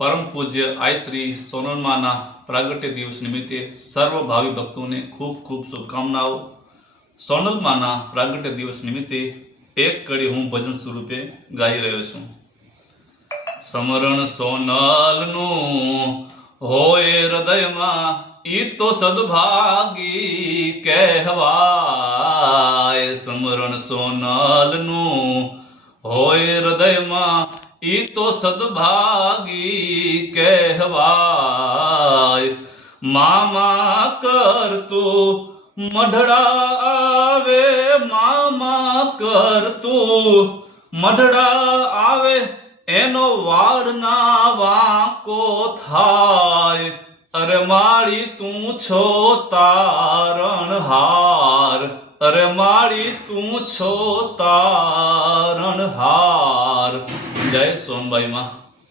परम पूज्य आई श्री सोनल माना प्रागट्य दिवस निमित्ते सर्व भावी भक्तों ने खूब खूब शुभकामनाओं। सोनल माना प्रागट्य दिवस निमित्ते एक कड़ी हूँ भजन स्वरूपे गाई रह्यो छूं। समरण सोनल नु होय हृदय मा ई तो सद्भागी कहवाय। समरण सोनल नु होय हृदय मा ई तो सद्भागी कहवाय। मामा कर तू मढ़ड़ा आवे, मामा कर तू मढ़ड़ा आवे, एनो वाड़ ना वाको थाय। अरे माड़ी तू छो तारणहार, अरे माड़ी तू छो तारणहार। जय सोनबाई मां।